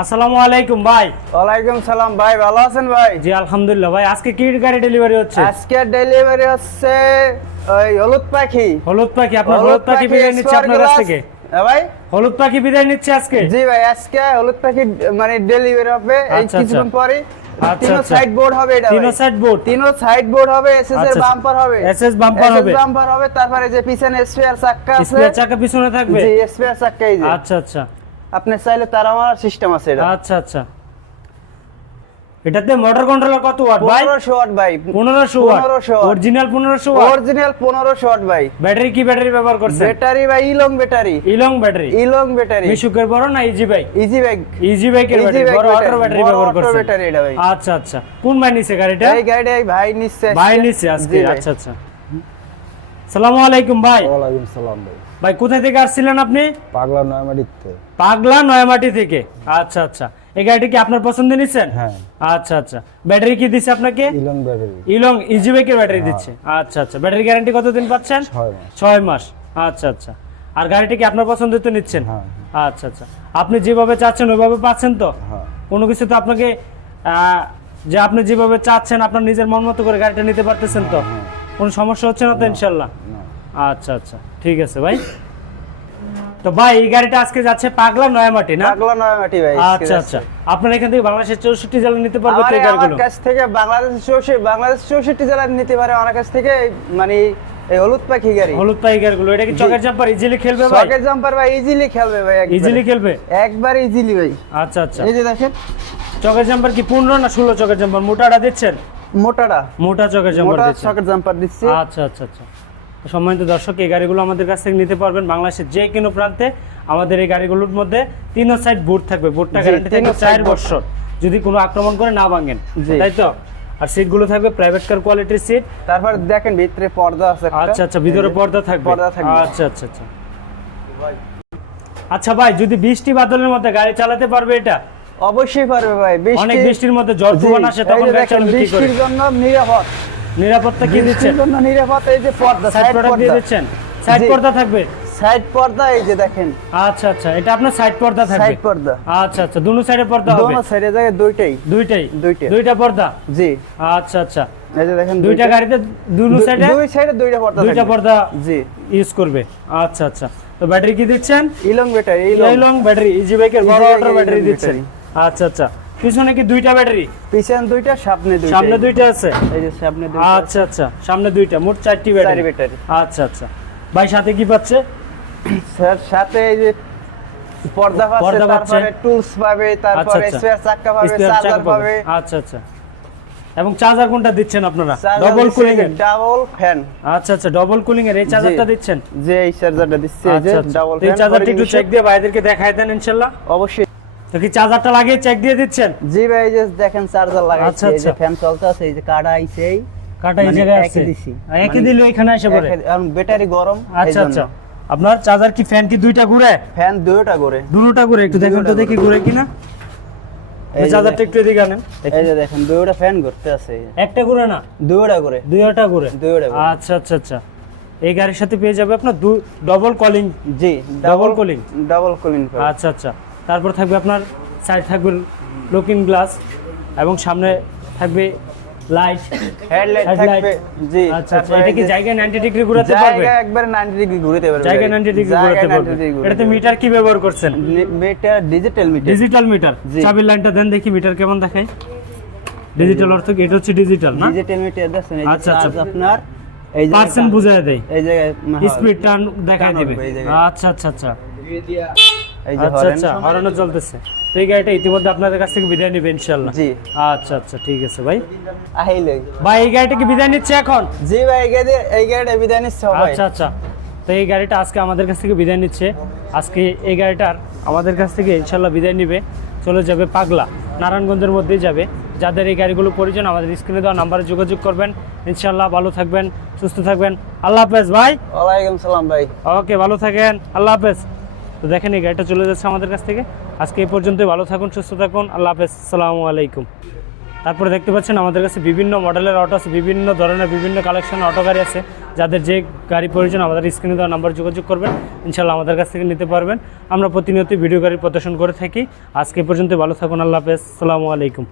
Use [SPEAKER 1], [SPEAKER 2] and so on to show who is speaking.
[SPEAKER 1] আসসালামু আলাইকুম ভাই।
[SPEAKER 2] ওয়ালাইকুম সালাম ভাই ভালো আছেন ভাই?
[SPEAKER 1] জি আলহামদুলিল্লাহ ভাই আজকে কি গাড়ি ডেলিভারি হচ্ছে?
[SPEAKER 2] আজকে ডেলিভারি হচ্ছে ওই হলুদ পাখি।
[SPEAKER 1] হলুদ পাখি আপনার হলুদ পাখি বিদায় নিচ্ছে আপনার কাছ থেকে?
[SPEAKER 2] হ্যাঁ ভাই?
[SPEAKER 1] হলুদ পাখি বিদায় নিচ্ছে আজকে?
[SPEAKER 2] জি ভাই আজকে হলুদ পাখি মানে ডেলিভারি হবে এই
[SPEAKER 1] আচ্ছা,
[SPEAKER 2] কিছুক্ষণ
[SPEAKER 1] আচ্ছা।
[SPEAKER 2] পরে তিনো
[SPEAKER 1] আচ্ছা।
[SPEAKER 2] সাইড বোর্ড হবে এটা
[SPEAKER 1] তিনো সাইড বোর্ড
[SPEAKER 2] তিনো সাইড বোর্ড হবে এসএস এর। বাম্পার হবে।
[SPEAKER 1] SS bumper হবে।
[SPEAKER 2] বাম্পার হবে তারপরে যে পিছনে স্পেয়ার চাক্কা আছে।
[SPEAKER 1] স্পেয়ার চাকা পিছনে থাকবে?
[SPEAKER 2] জি স্পেয়ার চাক্কা যে।
[SPEAKER 1] আচ্ছা আচ্ছা।
[SPEAKER 2] আপনি চাইলে তার আমার সিস্টেম আছে এটা।
[SPEAKER 1] আচ্ছা আচ্ছা। এটাতে মোটর কন্ট্রোলার কত ওয়াট ভাই?
[SPEAKER 2] 1500 ওয়াট ভাই।
[SPEAKER 1] পনেরোশো ওয়াট
[SPEAKER 2] 1500 watt।
[SPEAKER 1] অরিজিনাল পনেরোশো ওয়াট
[SPEAKER 2] অরিজিনাল 1500 ওয়াট ভাই।
[SPEAKER 1] ব্যাটারি কি ব্যাটারি ব্যবহার করছেন?
[SPEAKER 2] ব্যাটারি ভাই ইলং ব্যাটারি
[SPEAKER 1] ইলং ব্যাটারি
[SPEAKER 2] ইলং ব্যাটারি
[SPEAKER 1] মিশুকের বড় না easy bike
[SPEAKER 2] easy bag
[SPEAKER 1] easy বাইকের
[SPEAKER 2] Easy
[SPEAKER 1] ব্যাটারি বড় অটো ব্যাটারি ব্যবহার
[SPEAKER 2] auto
[SPEAKER 1] করছেন।
[SPEAKER 2] battery এটা ভাই।
[SPEAKER 1] আচ্ছা আচ্ছা। কোন ভাই নিছে গাড়িটা?
[SPEAKER 2] এই গাড়িটা ভাই নিচ্ছে
[SPEAKER 1] ভাই নিছে আজকে আচ্ছা আচ্ছা। সালামু আলাইকুম ভাই।
[SPEAKER 3] ওয়ালাইকুম সালাম ভাই।
[SPEAKER 1] ভাই কোথায় থেকে আসছিলেন আপনি?
[SPEAKER 3] পাগলা নয়মাটিতে।
[SPEAKER 1] পাগলা নয়ামাটি থেকে? আচ্ছা আচ্ছা। এই গাড়িটি কি আপনার পছন্দ নিছেন?
[SPEAKER 3] হ্যাঁ।
[SPEAKER 1] আচ্ছা আচ্ছা। ব্যাটারি কি দিছে আপনাকে?
[SPEAKER 3] ইলং ব্যাটারি।
[SPEAKER 1] ইলং ইজি বাইকের ব্যাটারি দিচ্ছে। আচ্ছা আচ্ছা। ব্যাটারি গ্যারান্টি কতদিন পাচ্ছেন?
[SPEAKER 3] ছয় মাস।
[SPEAKER 1] আচ্ছা আচ্ছা। আর গাড়িটি কি আপনার পছন্দ তো নিচ্ছেন?
[SPEAKER 3] হ্যাঁ।
[SPEAKER 1] আচ্ছা আচ্ছা। আপনি যেভাবে চাচ্ছেন ওইভাবে পাচ্ছেন তো?
[SPEAKER 3] হ্যাঁ।
[SPEAKER 1] কোনো কিছু তো আপনাকে আহ, যে আপনি যেভাবে চাচ্ছেন আপনার নিজের মন মতো করে গাড়িটা নিতে পারতেছেন তো?
[SPEAKER 3] হ্যাঁ।
[SPEAKER 1] কোনো সমস্যা হচ্ছে না তো ইনশাল্লাহ?
[SPEAKER 3] না।
[SPEAKER 1] আচ্ছা আচ্ছা। ঠিক আছে ভাই। তো ভাই এই গাড়িটা আজকে যাচ্ছে পাগলা নয়ামাটি না?
[SPEAKER 2] পাগলা নয়মাটি ভাই
[SPEAKER 1] আচ্ছা আচ্ছা। আপনার এখান থেকে বাংলাদেশের চৌষট্টি জেলা নিতে পারবে তো
[SPEAKER 2] আমার
[SPEAKER 1] গাড়িগুলো?
[SPEAKER 2] কাছ থেকে বাংলাদেশ চৌষট্টি বাংলাদেশ চৌষট্টি জেলার নিতে পারে আমার কাছ থেকে মানে এই হলুদ পাখি গাড়ি।
[SPEAKER 1] হলুদ পাই গাড়িগুলো এটা কি চকের জাম্পার? ইজিলি খেলবে ভাই?
[SPEAKER 2] সকেট জাম্পার ভাই ইজিলি খেলবে ভাই একবারে।
[SPEAKER 1] ইজিলি খেলবে?
[SPEAKER 2] একবার ইজিলি ভাই।
[SPEAKER 1] আচ্ছা আচ্ছা।
[SPEAKER 2] এই যে দেখেন।
[SPEAKER 1] চকের জাম্পার কি পনেরো না ষোলো চকের জাম্পার? মোটাটা দিচ্ছেন?
[SPEAKER 2] মোটাটা
[SPEAKER 1] মোটা চকের জাম্পার
[SPEAKER 2] মোটা সকেট জাম্পার দিচ্ছি।
[SPEAKER 1] আচ্ছা আচ্ছা আচ্ছা। সম্মানিত দর্শক এই গাড়িগুলো আমাদের কাছ থেকে নিতে পারবেন বাংলাদেশের যে কোনো প্রান্তে। আমাদের এই গাড়িগুলোর মধ্যে তিন সাইড বুট থাকবে। বুটটা গ্যারান্টি থাকবে চার বছর। যদি কোনো আক্রমণ করে না ভাঙেন। তাই তো? আর সিটগুলো থাকবে প্রাইভেট কার কোয়ালিটির সিট
[SPEAKER 2] তারপর দেখেন ভিতরে পর্দা আছে।
[SPEAKER 1] আচ্ছা আচ্ছা ভিতরে পর্দা থাকবে।
[SPEAKER 2] পর্দা থাকবে।
[SPEAKER 1] আচ্ছা আচ্ছা আচ্ছা। আচ্ছা ভাই যদি বৃষ্টি বাদলের মধ্যে গাড়ি চালাতে পারবে এটা
[SPEAKER 2] অবশ্যই পারবে ভাই।
[SPEAKER 1] অনেক বৃষ্টির মধ্যে জল তুফান আসে তখন
[SPEAKER 2] বৃষ্টির জন্য নিরাপদ।
[SPEAKER 1] নিরাপত্তা কি দিচ্ছেন?
[SPEAKER 2] বৃষ্টির জন্য নিরাপদ এই যে পর্দা
[SPEAKER 1] সাইড প্রোডাক্ট দিয়ে দিচ্ছেন। সাইড। পর্দা থাকবে?
[SPEAKER 2] সাইড পর্দা এই যে দেখেন।
[SPEAKER 1] আচ্ছা আচ্ছা এটা আপনার সাইড পর্দা থাকবে?
[SPEAKER 2] সাইড পর্দা।
[SPEAKER 1] আচ্ছা আচ্ছা দুনো সাইডে পর্দা হবে?
[SPEAKER 2] দোনো সাইডে জায়গায় দুইটাই।
[SPEAKER 1] দুইটাই?
[SPEAKER 2] দুইটা।
[SPEAKER 1] দুইটা পর্দা?
[SPEAKER 2] জি।
[SPEAKER 1] আচ্ছা আচ্ছা।
[SPEAKER 2] এই যে দেখেন
[SPEAKER 1] দুইটা গাড়িতে দুনো সাইডে
[SPEAKER 2] দুই সাইডে দুইটা পর্দা
[SPEAKER 1] দুইটা পর্দা
[SPEAKER 2] জি।
[SPEAKER 1] ইউজ করবে। আচ্ছা আচ্ছা। তো ব্যাটারি কি দিচ্ছেন?
[SPEAKER 2] ইলং ব্যাটারি
[SPEAKER 1] ইলং ব্যাটারি ইজি বাইকের বড়
[SPEAKER 2] এর
[SPEAKER 1] ব্যাটারি দিচ্ছেন। আচ্ছা আচ্ছা। পিছনে কি দুইটা ব্যাটারি?
[SPEAKER 2] পিছনে দুইটা সামনে দুইটা।
[SPEAKER 1] সামনে দুইটা আছে?
[SPEAKER 2] এই যে সামনে দুইটা
[SPEAKER 1] আচ্ছা আচ্ছা। সামনে দুইটা মোট চারটি ব্যাটারি।
[SPEAKER 2] ব্যাটারি।
[SPEAKER 1] আচ্ছা আচ্ছা। ভাই সাথে কি পাচ্ছে?
[SPEAKER 2] স্যার সাথে এই যে পর্দা পাচ্ছে। তারপরে টুলস পাবে
[SPEAKER 1] আচ্ছা
[SPEAKER 2] তারপরে
[SPEAKER 1] আচ্ছা।
[SPEAKER 2] স্পেয়ার চাকা পাবে চার্জার পাবে।
[SPEAKER 1] আচ্ছা আচ্ছা। এবং চার্জার কোনটা দিচ্ছেন আপনারা? ডবল কুলিং এর?
[SPEAKER 2] ডাবল ফ্যান
[SPEAKER 1] আচ্ছা আচ্ছা। ডবল কুলিং এর এই চার্জারটা দিচ্ছেন?
[SPEAKER 2] যে এই চার্জারটা দিচ্ছে এই যে
[SPEAKER 1] আচ্ছা আচ্ছা।
[SPEAKER 2] ডাবল
[SPEAKER 1] তো এই চার্জারটা একটু চেক দিয়ে ভাইদেরকে দেখায় দেন ইনশাআল্লাহ
[SPEAKER 2] অবশ্যই।
[SPEAKER 1] তো কি চার্জারটা লাগিয়ে চেক দিয়ে দিচ্ছেন?
[SPEAKER 2] জি ভাই এই যে দেখেন চার্জার লাগাইছে
[SPEAKER 1] আচ্ছা,
[SPEAKER 2] এই যে
[SPEAKER 1] আচ্ছা।
[SPEAKER 2] ফ্যান চলতে আছে এই যে কাটা আইছে এই
[SPEAKER 1] কাটা এই
[SPEAKER 2] মানে
[SPEAKER 1] জায়গায় আছে। একই
[SPEAKER 2] মানে
[SPEAKER 1] দিলে এখানে এসে পড়ে।
[SPEAKER 2] ব্যাটারি গরম
[SPEAKER 1] আচ্ছা আচ্ছা। আপনার চার্জার কি ফ্যান কি দুইটা ঘুরে?
[SPEAKER 2] ফ্যান দুইটা করে
[SPEAKER 1] দুটোটা ঘুরে একটু দেখুন তো দেখি ঘুরে। কিনা।
[SPEAKER 2] এই
[SPEAKER 1] চার্জারটা একটু এদিকে আনেন।
[SPEAKER 2] এই যে দেখেন দুইটা ফ্যান ঘুরতে আছে।
[SPEAKER 1] একটা ঘুরে না?
[SPEAKER 2] দুইটা করে
[SPEAKER 1] দুইটা ঘুরে।
[SPEAKER 2] দুইটা
[SPEAKER 1] আচ্ছা আচ্ছা আচ্ছা। এই গাড়ির সাথে পেয়ে যাবে আপনার ডবল কলিং
[SPEAKER 2] জি
[SPEAKER 1] Double cooling?
[SPEAKER 2] ডাবল কুলিং
[SPEAKER 1] আচ্ছা আচ্ছা। তারপর থাকবে আপনার সাইড থাকবে লুকিং গ্লাস এবং সামনে থাকবে লাইট
[SPEAKER 2] হেডলাইট থাকবে জি
[SPEAKER 1] আচ্ছা আচ্ছা এটা কি
[SPEAKER 2] যে
[SPEAKER 1] 90 ডিগ্রি ঘোরাতে পারবে?
[SPEAKER 2] জায়গা একবারে 90 ডিগ্রি ঘুরতে পারবে
[SPEAKER 1] জায়গায় 90 ডিগ্রি ঘোরাতে পারবে। এটাতে মিটার কি ব্যবহার করছেন?
[SPEAKER 2] Meter digital meter
[SPEAKER 1] digital meter. চাবির লাইনটা দেন দেখি মিটার কেমন দেখায়। ডিজিটাল অর্থ কি? এটা হচ্ছে ডিজিটাল না?
[SPEAKER 2] ডিজিটাল মিটার দেখছেন এই
[SPEAKER 1] আচ্ছা, আচ্ছা।
[SPEAKER 2] আপনার এই যে
[SPEAKER 1] পার্সেন্ট বুঝায় দেয়।
[SPEAKER 2] এই জায়গায়
[SPEAKER 1] স্পিড টার্ন দেখায় দিবে। আচ্ছা আচ্ছা আচ্ছা।
[SPEAKER 2] এই যে
[SPEAKER 1] আচ্ছা আচ্ছা তো এই গাড়িটা ইতিমধ্যে আপনাদের কাছ থেকে বিদায় নিবে ইনশাল্লাহ
[SPEAKER 2] জি।
[SPEAKER 1] আচ্ছা আচ্ছা ঠিক আছে ভাই।
[SPEAKER 2] আহিলে
[SPEAKER 1] ভাই এই গাড়িটা কি বিদায় নিচ্ছে এখন?
[SPEAKER 2] জি ভাই এই গাড়ি এই গাড়িটা বিদায় নিচ্ছে ভাই
[SPEAKER 1] আচ্ছা আচ্ছা। তো এই গাড়িটা আজকে আমাদের কাছ থেকে বিদায় নিচ্ছে। আজকে এই গাড়িটার আমাদের কাছ থেকে ইনশাল্লাহ বিদায় নিবে। চলে যাবে পাগলা নারায়ণগঞ্জের মধ্যেই যাবে। যাদের এই গাড়িগুলো প্রয়োজন আমাদের স্ক্রিনে দেওয়া নাম্বারে যোগাযোগ করবেন। ইনশাল্লাহ ভালো থাকবেন সুস্থ থাকবেন। আল্লাহ হাফেজ ভাই।
[SPEAKER 2] ওয়ালাইকুম সালাম ভাই।
[SPEAKER 1] ওকে ভালো থাকেন। আল্লাহ হাফেজ। তো দেখেন এই গাড়িটা চলে যাচ্ছে আমাদের কাছ থেকে। আজকে এই পর্যন্তই, ভালো থাকুন, সুস্থ থাকুন, আল্লাহ হাফেজ, আসসালামু আলাইকুম। তারপরে দেখতে পাচ্ছেন আমাদের কাছে বিভিন্ন মডেলের অটো আছে, বিভিন্ন ধরনের, বিভিন্ন কালেকশনের অটো গাড়ি আছে। যাদের যে গাড়ি প্রয়োজন আমাদের স্ক্রিনে দেওয়া নাম্বার যোগাযোগ করবেন ইনশাল্লাহ আমাদের কাছ থেকে নিতে পারবেন। আমরা প্রতিনিয়ত ভিডিও গাড়ি প্রদর্শন করে থাকি। আজকে পর্যন্ত ভালো থাকুন, আল্লাহ হাফেজ, আসসালামু আলাইকুম।